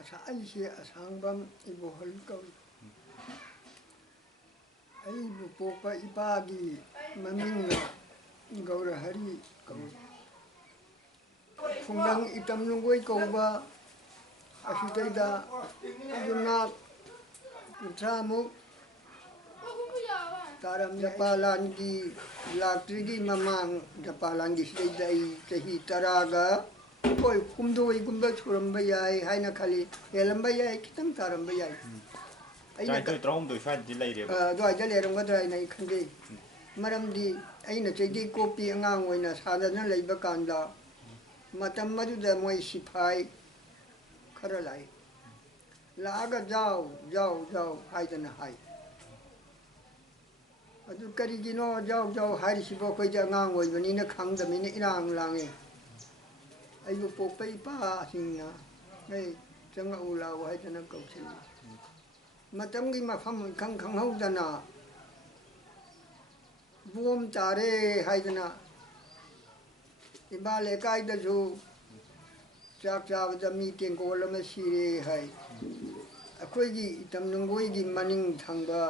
ꯑꯩꯁꯦ ꯑꯁꯥꯡꯕꯝ ꯏꯕꯣꯍꯜ ꯀꯧꯏ ꯑꯩꯕꯨ ꯄꯣꯛꯄ ꯏꯄꯥꯒꯤ ꯃꯃꯤꯡꯅ ꯒꯧꯔꯍꯔꯤ ꯀꯧꯏ ꯈꯨꯡꯒꯪ ꯏꯇꯝ ꯅꯨꯡꯒꯣꯏ ꯀꯧꯕ ꯑꯁꯤꯗꯩꯗ ꯌꯨꯝꯅꯥꯛ 30ꯃꯨꯛ ꯇꯥꯔꯝ ꯖꯄꯥꯟꯂꯥꯟꯒꯤ ꯂꯥꯛꯇ꯭ꯔꯤꯒꯤ ꯃꯃꯥꯡ ꯖꯄꯥꯟꯂꯥꯟꯒꯤ ꯁꯤꯗꯩꯗ ꯑꯩ ꯆꯍꯤ 10ꯒ ꯍꯣꯏ 9ꯒꯨꯝꯕ ꯁꯨꯔꯝꯕ ꯌꯥꯏ ꯍꯥꯏꯅ ꯈꯜꯂꯤ ꯍꯦꯜꯂꯝꯕ ꯌꯥꯏ ꯈꯤꯇꯪ ꯇꯥꯔꯝꯕ ꯌꯥꯏ ꯑꯩꯅ 13 ꯁ꯭ꯋꯥꯏꯗꯗꯤ ꯂꯩꯔꯦꯕ ꯑꯗꯨꯋꯥꯏꯗ ꯂꯩꯔꯝꯒꯗ꯭ꯔꯥ ꯍꯥꯏꯅ ꯑꯩ ꯈꯟꯖꯩ ꯃꯔꯝꯗꯤ ꯑꯩꯅ ꯆꯩꯗꯤ ꯀꯣꯞꯄꯤ ꯑꯉꯥꯡ ꯑꯣꯏꯅ ꯁꯥꯗꯅ ꯂꯩꯕ ꯀꯥꯟꯗ ꯃꯇꯝ ꯃꯗꯨꯗ ꯃꯣꯏ ꯁꯤꯐꯥꯏ ꯈꯔ ꯂꯥꯛꯏ ꯂꯥꯛꯑꯒ ꯖꯥꯎ ꯖꯥꯎ ꯖꯥꯎ ꯍꯥꯏꯗꯅ ꯍꯥꯏ ꯑꯗꯨ ꯀꯔꯤꯒꯤꯅꯣ ꯖꯥꯎ ꯖꯥꯎ ꯍꯥꯏꯔꯤꯁꯤꯕꯣ ꯑꯩꯈꯣꯏꯗꯤ ꯑꯉꯥꯡ ꯑꯣꯏꯕꯅꯤꯅ ꯈꯪꯗꯕꯅꯤꯅ ꯏꯔꯥꯡ ꯂꯥꯡꯉꯦ ꯑꯩꯕꯨ ꯄꯣꯛꯄ ꯏꯄꯥꯁꯤꯡꯅ ꯅꯣꯏ ꯆꯪꯉꯛꯎ ꯂꯥꯛꯎ ꯍꯥꯏꯗꯅ ꯀꯧꯁꯤꯜꯂꯤ ꯃꯇꯝꯒꯤ ꯃꯐꯝ ꯏꯈꯪ ꯈꯪꯍꯧꯗꯅ ꯕꯣꯝ ꯇꯥꯔꯦ ꯍꯥꯏꯗꯅ ꯏꯝꯐꯥꯜ ꯂꯩꯀꯥꯏꯗꯁꯨ ꯆꯥꯛ ꯆꯥꯕꯗ ꯃꯤ ꯇꯦꯡꯀꯣꯜ ꯑꯃ ꯁꯤꯔꯦ ꯍꯥꯏ ꯑꯩꯈꯣꯏꯒꯤ ꯏꯇꯝ ꯅꯨꯡꯒꯣꯏꯒꯤ ꯃꯅꯤꯡ ꯊꯪꯕ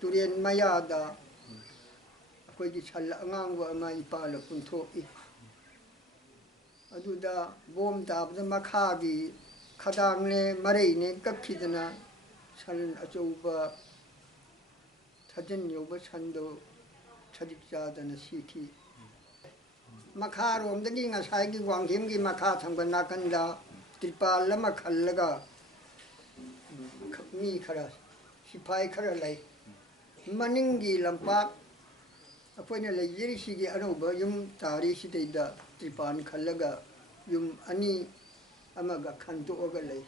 ꯇꯨꯔꯦꯟ ꯃꯌꯥꯗ ꯑꯩꯈꯣꯏꯒꯤ ꯁꯜ ꯑꯉꯥꯡꯕ ꯑꯃ ꯏꯄꯥꯅ ꯄꯨꯟꯊꯣꯛꯏ ꯑꯗꯨꯗ ꯕꯣꯝ ꯇꯥꯕꯗ ꯃꯈꯥꯒꯤ ꯈꯗꯥꯡꯅꯦ ꯃꯔꯩꯅꯦ ꯀꯛꯈꯤꯗꯅ ꯁꯟ ꯑꯆꯧꯕ ꯊꯥꯖꯤꯟ ꯌꯧꯕ ꯁꯟꯗꯣ ꯁꯖꯤꯛ ꯆꯥꯗꯅ ꯁꯤꯈꯤ ꯃꯈꯥꯔꯣꯝꯗꯒꯤ ꯉꯁꯥꯏꯒꯤ ꯋꯥꯡꯈꯦꯝꯒꯤ ꯃꯈꯥ ꯊꯪꯕ ꯅꯥꯀꯟꯗ ꯇ꯭ꯔꯤꯄꯥꯜ ꯑꯃ ꯈꯜꯂꯒ ꯃꯤ ꯈꯔ ꯁꯤꯐꯥꯏ ꯈꯔ ꯂꯩ ꯃꯅꯤꯡꯒꯤ ꯂꯝꯄꯥꯛ ꯑꯩꯈꯣꯏꯅ ꯂꯩꯖꯔꯤꯁꯤꯒꯤ ꯑꯅꯧꯕ ꯌꯨꯝ ꯇꯥꯔꯤꯁꯤꯗꯩꯗ ꯇ꯭ꯔꯤꯄꯥꯟ ꯈꯜꯂꯒ ꯌꯨꯝ 2 ꯑꯃꯒ ꯈꯟꯗꯣꯛꯑꯒ ꯂꯩ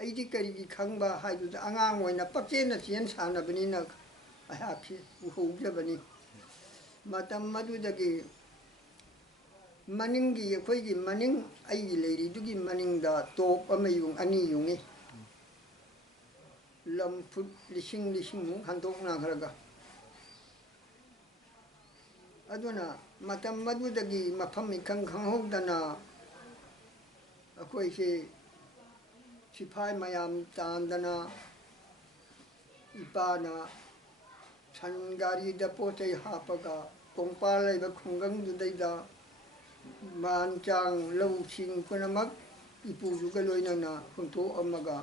ꯑꯩꯗꯤ ꯀꯔꯤꯒꯤ ꯈꯪꯕ ꯍꯥꯏꯗꯨꯗ ꯑꯉꯥꯡ ꯑꯣꯏꯅ ꯄꯛꯆꯦꯟꯅ ꯆꯦꯟ ꯁꯥꯟꯅꯕꯅꯤꯅ ꯑꯩꯍꯥꯛꯁꯤ ꯎꯍꯧꯖꯕꯅꯤ ꯃꯇꯝ ꯑꯗꯨꯗꯒꯤ ꯃꯅꯤꯡꯒꯤ ꯑꯩꯈꯣꯏꯒꯤ ꯃꯅꯤꯡ ꯑꯩꯒꯤ ꯂꯩꯔꯤꯗꯨꯒꯤ ꯃꯅꯤꯡꯗ ꯇꯣꯞ ꯑꯃ 2 ꯌꯨꯡꯉꯤ ꯂꯝ ꯐꯨꯠ ꯂꯤꯁꯤꯡꯃꯨꯛ ꯍꯟꯗꯣꯛꯅꯈ꯭ꯔꯒ ꯑꯗꯨꯅ ꯃꯇꯝ ꯑꯗꯨꯗꯒꯤ ꯃꯐꯝ ꯏꯈꯪ ꯈꯪꯍꯧꯗꯅ ꯑꯩꯈꯣꯏꯁꯤ ꯁꯤꯐꯥꯏ ꯃꯌꯥꯝ ꯇꯥꯟꯗꯅ ꯏꯄꯥꯅ ꯁꯟ ꯒꯥꯔꯤꯗ ꯄꯣꯠ ꯆꯩ ꯍꯥꯞꯄꯒ ꯀꯣꯡꯄꯥꯜ ꯂꯩꯕ ꯈꯨꯡꯒꯪꯗꯨꯗꯩꯗ ꯃꯥꯟ ꯆꯥꯡ ꯂꯧꯁꯤꯡ ꯄꯨꯝꯅꯃꯛ ꯏꯄꯨꯗꯨꯒ ꯂꯣꯏꯅꯅ ꯍꯨꯟꯇꯣꯛꯑꯝꯃꯒ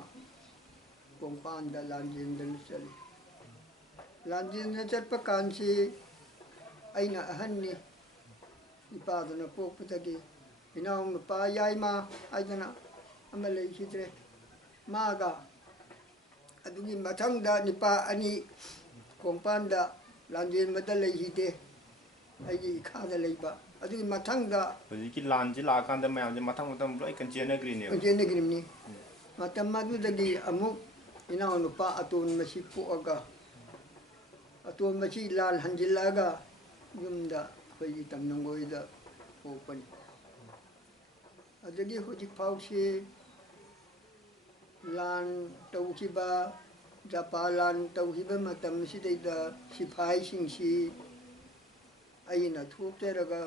ꯀꯣꯡꯄꯥꯟꯗ ꯂꯥꯟꯖꯦꯟꯗꯅ ꯆꯠꯂꯤ ꯂꯥꯟꯖꯦꯟꯗ ꯆꯠꯄ ꯀꯥꯟꯁꯤ ꯑꯩꯅ ꯑꯍꯟꯅꯤ ꯏꯄꯥꯗꯨꯅ ꯄꯣꯛꯄꯗꯒꯤ ꯏꯅꯥꯎ ꯅꯨꯄꯥ ꯌꯥꯏꯃ ꯍꯥꯏꯗꯅ ꯑꯃ ꯂꯩꯈꯤꯗ꯭ꯔꯦ ꯃꯥꯒ ꯑꯗꯨꯒꯤ ꯃꯊꯪꯗ ꯅꯨꯄꯥ 2 ꯀꯣꯡꯄꯥꯟꯗ ꯂꯥꯟꯖꯦꯟꯕꯗ ꯂꯩꯈꯤꯗꯦ ꯑꯩꯒꯤ ꯏꯈꯥꯗ ꯂꯩꯕ ꯑꯗꯨꯒꯤ ꯃꯊꯪꯗ ꯍꯧꯖꯤꯛꯀꯤ ꯂꯥꯟꯁꯤ ꯂꯥꯛꯑꯀꯥꯟꯗ ꯃꯌꯥꯝꯁꯦ ꯃꯊꯪ ꯂꯣꯏ ꯆꯦꯟꯅꯈ꯭ꯔꯤꯅꯦꯕ ꯆꯦꯟꯅꯈ꯭ꯔꯤꯕꯅꯤ ꯃꯇꯝ ꯑꯗꯨꯗꯒꯤ ꯑꯃꯨꯛ ꯏꯅꯥꯎꯅꯨꯄꯥ ꯑꯇꯣꯟꯕꯁꯤ ꯄꯣꯛꯑꯒ ꯑꯇꯣꯟꯕꯁꯤ ꯂꯥꯜ ꯍꯟꯖꯤꯜꯂꯛꯑꯒ ꯌꯨꯝꯗ ꯑꯩꯈꯣꯏꯒꯤ ꯏꯇꯝ ꯅꯨꯡꯒꯣꯏꯗ ꯄꯣꯛꯄꯅꯤ ꯑꯗꯒꯤ ꯍꯧꯖꯤꯛ ꯐꯥꯎꯁꯤ ꯂꯥꯟ ꯇꯧꯈꯤꯕ ꯖꯄꯥꯟ ꯂꯥꯟ ꯇꯧꯈꯤꯕ ꯃꯇꯝꯁꯤꯗꯩꯗ ꯁꯤꯐꯥꯏꯁꯤꯡꯁꯤ ꯑꯩꯅ ꯊꯣꯛꯆꯔꯒ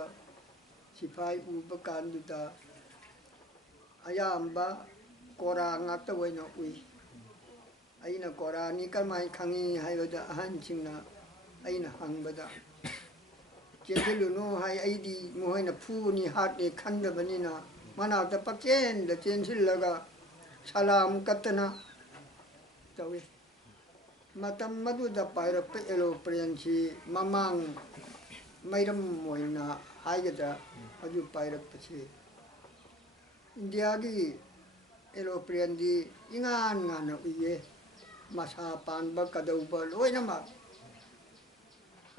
ꯁꯤꯐꯥꯏ ꯎꯕ ꯀꯥꯟꯗꯨꯗ ꯑꯌꯥꯝꯕ ꯀꯣꯔꯥ ꯉꯥꯛꯇ ꯑꯣꯏꯅ ꯎꯏ ꯑꯩꯅ ꯀꯣꯔꯥꯅꯤ ꯀꯔꯝꯍꯥꯏꯅ ꯈꯪꯉꯤ ꯍꯥꯏꯕꯗ ꯑꯍꯟꯁꯤꯡꯅ ꯑꯩꯅ ꯍꯪꯕꯗ ꯆꯦꯟꯁꯤꯜꯂꯨꯅꯨ ꯍꯥꯏ ꯑꯩꯗꯤ ꯃꯈꯣꯏꯅ ꯐꯨꯅꯤ ꯍꯥꯠꯅꯤ ꯈꯟꯗꯕꯅꯤꯅ ꯃꯅꯥꯛꯇ ꯄꯛꯆꯦꯟꯗ ꯆꯦꯟꯁꯤꯜꯂꯒ ꯁꯂꯥꯝ ꯀꯠꯇꯅ ꯇꯧꯏ ꯃꯇꯝ ꯑꯗꯨꯗ ꯄꯥꯏꯔꯛꯄ ꯑꯦꯔꯣꯄ꯭ꯂꯦꯟꯁꯤ ꯃꯃꯥꯡ ꯃꯩꯔꯝ ꯑꯣꯏꯅ ꯍꯥꯏꯒꯗ꯭ꯔꯥ ꯑꯗꯨ ꯄꯥꯏꯔꯛꯄꯁꯤ ꯏꯟꯗꯤꯌꯥꯒꯤ ꯑꯦꯔꯣꯄ꯭ꯂꯦꯟꯗꯤ ꯏꯉꯥꯟ ꯉꯥꯟꯅ ꯎꯏꯌꯦ ꯃꯁꯥ ꯄꯥꯟꯕ ꯀꯗꯧꯕ ꯂꯣꯏꯅꯃꯛ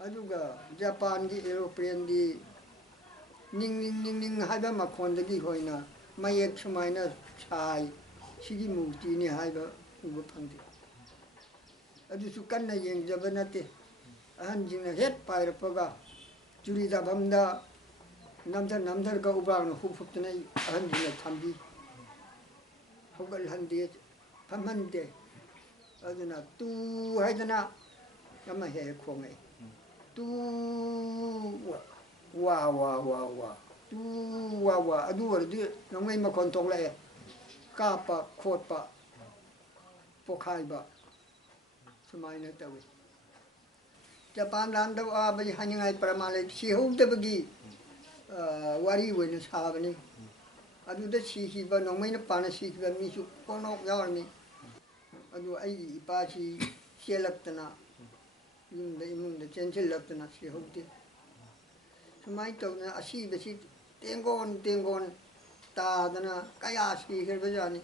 ꯑꯗꯨꯒ ꯖꯄꯥꯟꯒꯤ ꯑꯦꯔꯣꯄ꯭ꯂꯦꯟꯗꯤ ꯅꯤꯡ ꯅꯤꯡ ꯅꯤꯡ ꯅꯤꯡ ꯍꯥꯏꯕ ꯃꯈꯣꯟꯗꯒꯤ ꯍꯣꯏꯅ ꯃꯌꯦꯛ ꯁꯨꯃꯥꯏꯅ ꯁꯥꯏ ꯁꯤꯒꯤ ꯃꯨꯔꯇꯤꯅꯤ ꯍꯥꯏꯕ ꯎꯕ ꯐꯪꯗꯦ ꯑꯗꯨꯁꯨ ꯀꯟꯅ ꯌꯦꯡꯖꯕ ꯅꯠꯇꯦ ꯑꯍꯟꯁꯤꯡꯅ ꯍꯦꯛ ꯄꯥꯏꯔꯛꯄꯒ ꯆꯨꯔꯤ ꯇꯥꯐꯝꯗ ꯅꯝꯊꯔꯒ ꯎꯕꯥꯛꯅ ꯍꯨꯛꯇꯅ ꯑꯍꯟꯁꯤꯡꯅ ꯊꯝꯕꯤ ꯍꯧꯒꯠꯍꯟꯗꯦ ꯐꯝꯍꯟꯗꯦ ꯑꯗꯨꯅ ꯇꯨ ꯍꯥꯏꯗꯅ ꯑꯃ ꯍꯦꯛ ꯍꯦꯛ ꯈꯣꯡꯉꯛꯏ ꯇꯨ ꯋꯥ ꯋꯥ ꯋꯥ ꯋꯥ ꯇꯨ ꯋꯥ ꯋꯥ ꯑꯗꯨ ꯑꯣꯏꯔꯗꯤ ꯅꯣꯡꯃꯩ ꯃꯈꯣꯟ ꯊꯣꯛꯂꯛꯑꯦ ꯀꯥꯞꯄ ꯈꯣꯠꯄ ꯄꯣꯈꯥꯏꯕ ꯁꯨꯃꯥꯏꯅ ꯇꯧꯏ ꯖꯄꯥꯟ ꯂꯥꯟꯗ ꯋꯥꯕꯁꯤ ꯍꯥꯏꯅꯤꯡꯉꯥꯏ ꯄ꯭ꯔꯃꯥꯟ ꯂꯩ ꯁꯤꯍꯧꯗꯕꯒꯤ ꯋꯥꯔꯤ ꯑꯣꯏꯅ ꯁꯥꯕꯅꯤ ꯑꯗꯨꯗ ꯁꯤꯈꯤꯕ ꯅꯣꯡꯃꯩꯅ ꯄꯥꯟꯅ ꯁꯤꯈꯤꯕ ꯃꯤꯁꯨ ꯄꯣꯛꯅꯣꯛ ꯌꯥꯎꯔꯝꯃꯤ ꯑꯗꯨ ꯑꯩꯒꯤ ꯏꯄꯥꯁꯤ ꯆꯦꯜꯂꯛꯇꯅ ꯌꯨꯝꯗ ꯏꯃꯨꯡꯗ ꯆꯦꯟꯁꯤꯜꯂꯛꯇꯅ ꯁꯤꯍꯧꯗꯦ ꯁꯨꯃꯥꯏꯅ ꯇꯧꯗꯅ ꯑꯁꯤꯕꯁꯤ ꯇꯦꯡꯒꯣꯟ ꯇꯦꯡꯒꯣꯟ ꯇꯥꯗꯅ ꯀꯌꯥ ꯁꯤꯈ꯭ꯔꯕꯖꯥꯠꯅꯤ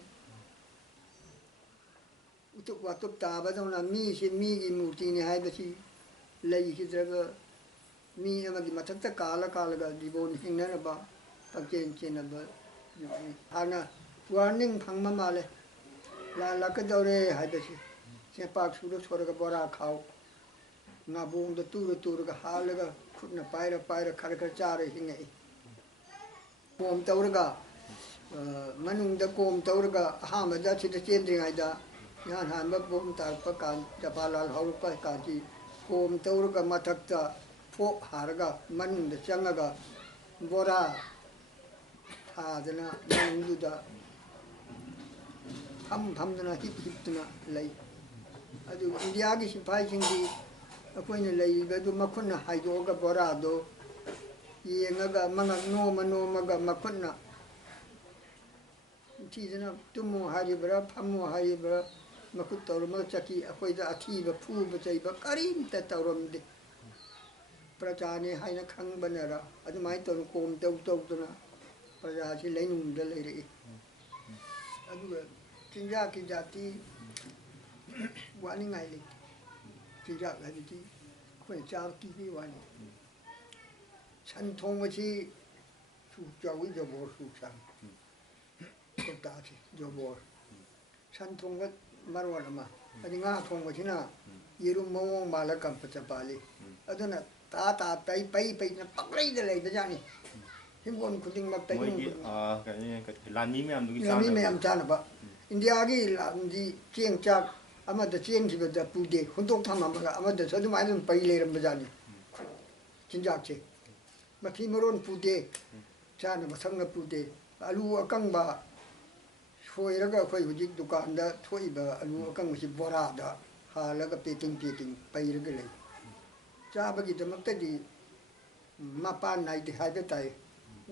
ꯎꯇꯨꯞ ꯋꯥꯇꯨꯞ ꯇꯥꯕꯗꯧꯅ ꯃꯤꯁꯤ ꯃꯤꯒꯤ ꯃꯨꯔꯇꯤꯅꯤ ꯍꯥꯏꯕꯁꯤ ꯂꯩꯈꯤꯗ꯭ꯔꯒ ꯃꯤ ꯑꯃꯒꯤ ꯃꯊꯛꯇ ꯀꯥꯜꯂꯒ ꯂꯤꯕꯣꯟ ꯍꯤꯡꯅꯅꯕ ꯄꯪꯆꯦꯟ ꯆꯦꯟꯅꯕ ꯍꯥꯟꯅ ꯋꯥꯔꯅꯤꯡ ꯐꯪꯕ ꯃꯥꯜꯂꯦ ꯂꯥꯟ ꯂꯥꯛꯀꯗꯧꯔꯦ ꯍꯥꯏꯕꯁꯤ ꯆꯦꯡꯄꯥꯛ ꯁꯨꯔ ꯁꯣꯔꯒ ꯕꯣꯔꯥ ꯈꯥꯎ ꯉꯥꯕꯣꯡꯗ ꯇꯨꯔꯒ ꯍꯥꯜꯂꯒ ꯈꯨꯠꯅ ꯄꯥꯏꯔ ꯈꯔ ꯆꯥꯔ ꯍꯤꯡꯉꯛꯏ ꯀꯣꯝ ꯇꯧꯔꯒ ꯃꯅꯨꯡꯗ ꯀꯣꯝ ꯇꯧꯔꯒ ꯑꯍꯥꯟꯕꯗ ꯁꯤꯗ ꯆꯦꯟꯗ꯭ꯔꯤꯉꯩꯗ ꯏꯍꯥꯟ ꯍꯥꯟꯕ ꯕꯣꯝ ꯇꯥꯔꯛꯄ ꯀꯥꯟ ꯖꯄꯥꯟ ꯂꯥꯟ ꯍꯧꯔꯛꯄ ꯀꯥꯟꯁꯤ ꯀꯣꯝ ꯇꯧꯔꯒ ꯃꯊꯛꯇ ꯐꯣꯛ ꯍꯥꯔꯒ ꯃꯅꯨꯡꯗ ꯆꯪꯉꯒ ꯕꯣꯔꯥ ꯊꯥꯗꯅ ꯃꯅꯨꯡꯗꯨꯗ ꯐꯝꯗꯅ ꯍꯤꯞꯇꯨꯅ ꯂꯩ ꯑꯗꯨꯒ ꯏꯟꯗꯤꯌꯥꯒꯤ ꯁꯤꯐꯥꯏꯁꯤꯡꯗꯤ ꯑꯩꯈꯣꯏꯅ ꯂꯩꯔꯤꯕꯗꯨ ꯃꯈꯨꯠꯅ ꯍꯥꯏꯗꯣꯛꯑꯒ ꯕꯣꯔꯥꯗꯣ ꯌꯦꯡꯉꯒ ꯃꯉꯛ ꯅꯣꯝꯃꯒ ꯃꯈꯨꯠꯅ ꯊꯤꯗꯅ ꯇꯨꯝꯃꯨ ꯍꯥꯏꯔꯤꯕ꯭ꯔꯥ ꯐꯝꯃꯨ ꯍꯥꯏꯔꯤꯕ꯭ꯔꯥ ꯃꯈꯨꯠ ꯇꯧꯔꯝꯃꯒ ꯆꯠꯈꯤ ꯑꯩꯈꯣꯏꯗ ꯑꯊꯤꯕ ꯐꯨꯕ ꯆꯩꯕ ꯀꯔꯤꯝꯇ ꯇꯧꯔꯝꯗꯦ ꯄ꯭ꯔꯖꯥꯅꯤ ꯍꯥꯏꯅ ꯈꯪꯕꯅꯔ ꯑꯗꯨꯃꯥꯏꯅ ꯇꯧꯗꯅ ꯀꯣꯝ ꯇꯧꯗꯅ ꯄ꯭ꯔꯖꯥꯁꯤ ꯂꯩꯅꯨꯡꯗ ꯂꯩꯔꯛꯏ ꯑꯗꯨꯒ ꯆꯤꯟꯖꯥꯛꯀꯤ ꯖꯥꯇꯤ ꯋꯥꯅꯤꯡꯉꯥꯏ ꯂꯩꯇꯦ ꯆꯤꯟꯖꯥꯛ ꯍꯥꯏꯕꯗꯤ ꯑꯩꯈꯣꯏꯅ ꯆꯥꯕ ꯀꯤꯕꯒꯤ ꯋꯥꯅꯤ ꯁꯟ ꯊꯣꯡꯕꯁꯤ ꯁꯨꯛ ꯆꯥꯎꯏ ꯖꯣꯕꯣꯔ ꯁꯨꯛ ꯆꯥꯡ ꯀꯧꯇꯥꯁꯤ ꯖꯣꯕꯣꯔ ꯁꯟ ꯊꯣꯡꯕ ꯃꯔꯣꯟ ꯑꯃ ꯑꯗꯩ ꯉꯥ ꯊꯣꯡꯕꯁꯤꯅ ꯌꯦꯔꯨꯝ ꯃꯑꯣꯡ ꯃꯥꯜꯂ ꯀꯝꯄꯆ ꯄꯥꯜꯂꯤ ꯑꯗꯨꯅ ꯄꯩꯗꯅ ꯄꯪꯂꯩꯗ ꯂꯩꯕꯖꯥꯠꯅꯤ ꯍꯤꯡꯒꯣꯜ ꯈꯨꯗꯤꯡꯃꯛꯇ ꯂꯥꯟꯃꯤ ꯃꯌꯥꯝ ꯆꯥꯅꯕ ꯏꯟꯗꯤꯌꯥꯒꯤ ꯂꯥꯟꯗꯤ ꯆꯦꯡ ꯆꯥꯛ ꯑꯃꯗ ꯆꯦꯟꯈꯤꯕꯗ ꯄꯨꯗꯦ ꯍꯨꯟꯗꯣꯛ ꯊꯝꯃꯝꯃꯒ ꯑꯃꯗꯁꯨ ꯑꯗꯨꯃꯥꯏꯅ ꯑꯗꯨꯝ ꯄꯩ ꯂꯩꯔꯝꯕꯖꯥꯠꯅꯤ ꯆꯤꯟꯖꯥꯛꯁꯦ ꯃꯊꯤ ꯃꯔꯣꯟ ꯄꯨꯗꯦ ꯆꯥꯅꯕ ꯊꯛꯅ ꯄꯨꯗꯦ ꯑꯂꯨ ꯑꯀꯪꯕ ꯁꯣꯏꯔꯒ ꯑꯩꯈꯣꯏ ꯍꯧꯖꯤꯛ ꯗꯨꯀꯥꯟꯗ ꯊꯣꯛꯏꯕ ꯑꯂꯨ ꯑꯀꯪꯕꯁꯤ ꯕꯣꯔꯥꯗ ꯍꯥꯜꯂꯒ ꯄꯦꯀꯤꯡ ꯄꯩꯔꯒ ꯂꯩ ꯆꯥꯕꯒꯤꯗꯃꯛꯇꯗꯤ ꯃꯄꯥꯟ ꯅꯥꯏꯗꯦ ꯍꯥꯏꯕ ꯇꯥꯏ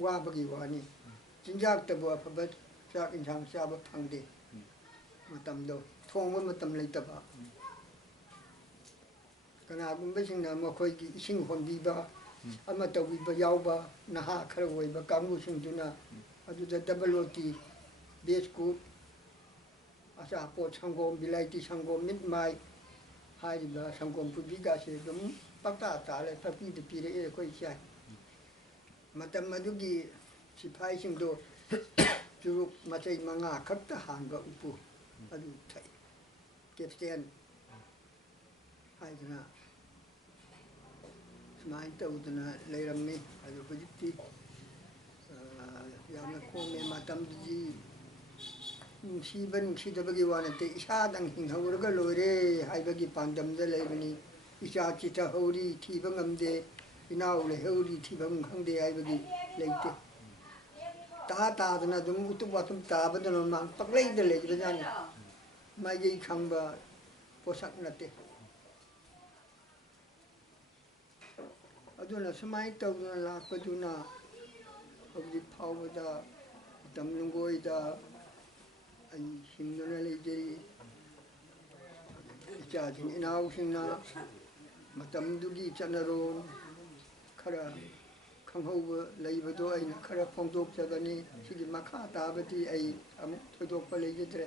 ꯋꯥꯕꯒꯤ ꯋꯥꯅꯤ ꯆꯤꯟꯖꯥꯛꯇꯕꯨ ꯑꯐꯕ ꯆꯥꯛ ꯏꯟꯁꯥꯡ ꯆꯥꯕ ꯐꯪꯗꯦ ꯃꯇꯝꯗꯣ ꯊꯣꯡꯕ ꯃꯇꯝ ꯂꯩꯇꯕ ꯀꯅꯥꯒꯨꯝꯕꯁꯤꯡꯅ ꯃꯈꯣꯏꯒꯤ ꯏꯁꯤꯡ ꯍꯣꯟꯕꯤꯕ ꯑꯃ ꯇꯧꯕꯤꯕ ꯌꯥꯎꯕ ꯅꯍꯥ ꯈꯔ ꯑꯣꯏꯕ ꯀꯥꯡꯕꯨꯁꯤꯡꯗꯨꯅ ꯑꯗꯨꯗ ꯗꯕꯜ ꯔꯣꯇꯤ ꯕꯤꯁꯀꯨꯠ ꯑꯆꯥꯄꯣꯠ ꯁꯪꯒꯣꯝ ꯕꯤꯂꯥꯏꯇꯤ ꯁꯪꯒꯣꯝ ꯃꯤꯠ ꯃꯥꯏ ꯍꯥꯏꯔꯤꯕ ꯁꯪꯒꯣꯝ ꯐꯨꯠꯕꯤꯒꯥꯁꯦ ꯑꯗꯨꯝ ꯄꯪꯇꯥ ꯇꯥꯜꯂꯦ ꯄꯪꯄꯤꯗ ꯄꯤꯔꯛꯑꯦ ꯑꯩꯈꯣꯏ ꯆꯥꯏ ꯃꯇꯝ ꯑꯗꯨꯒꯤ ꯁꯤꯐꯥꯏꯁꯤꯡꯗꯣ ꯆꯨꯔꯨꯞ ꯃꯆꯩ 5 ꯈꯛꯇ ꯍꯥꯟꯕ ꯎꯄꯨ ꯑꯗꯨ ꯊꯛꯏ ꯀꯦꯞꯇꯦꯟ ꯍꯥꯏꯗꯅ ꯁꯨꯃꯥꯏꯅ ꯇꯧꯗꯅ ꯂꯩꯔꯝꯃꯤ ꯑꯗꯨ ꯍꯧꯖꯤꯛꯇꯤ ꯌꯥꯝꯅ ꯀꯣꯝꯃꯦ ꯃꯇꯝꯗꯨꯗꯤ ꯅꯨꯡꯁꯤꯕ ꯅꯨꯡꯁꯤꯗꯕꯒꯤ ꯋꯥ ꯅꯠꯇꯦ ꯏꯁꯥꯗꯪ ꯍꯤꯡꯍꯧꯔꯒ ꯂꯣꯏꯔꯦ ꯍꯥꯏꯕꯒꯤ ꯄꯥꯟꯗꯝꯗ ꯂꯩꯕꯅꯤ ꯏꯆꯥ ꯆꯤꯊꯍꯧꯔꯤ ꯊꯤꯕ ꯉꯝꯗꯦ ꯏꯅꯥꯎ ꯂꯩꯍꯧꯔꯤ ꯊꯤꯐꯝ ꯈꯪꯗꯦ ꯍꯥꯏꯕꯒꯤ ꯂꯩꯇꯦ ꯇꯥꯗꯅ ꯑꯗꯨꯝ ꯎꯇꯨꯞ ꯋꯥꯇꯨꯞ ꯇꯥꯕꯗꯅ ꯄꯪꯂꯩꯗ ꯂꯩꯕꯖꯥꯠꯅꯤ ꯃꯥꯏꯀꯩ ꯈꯪꯕ ꯄꯣꯠꯁꯛ ꯅꯠꯇꯦ ꯑꯗꯨꯅ ꯁꯨꯃꯥꯏꯅ ꯇꯧꯗꯅ ꯂꯥꯛꯄꯗꯨꯅ ꯍꯧꯖꯤꯛ ꯐꯥꯎꯕꯗ ꯏꯇꯝ ꯅꯨꯡꯒꯣꯏꯗ ꯑꯩ ꯍꯤꯡꯗꯨꯅ ꯂꯩꯖꯔꯤ ꯏꯆꯥꯁꯤꯡ ꯏꯅꯥꯎꯁꯤꯡꯅ ꯃꯇꯝꯗꯨꯒꯤ ꯆꯠꯅꯔꯣꯟ ꯈꯔ ꯈꯪꯍꯧꯕ ꯂꯩꯕꯗꯣ ꯑꯩꯅ ꯈꯔ ꯐꯣꯡꯗꯣꯛꯆꯕꯅꯤ ꯁꯤꯒꯤ ꯃꯈꯥ ꯇꯥꯕꯗꯤ ꯑꯩ ꯑꯃꯨꯛ ꯊꯣꯏꯗꯣꯛꯄ ꯂꯩꯖꯗ꯭ꯔꯦ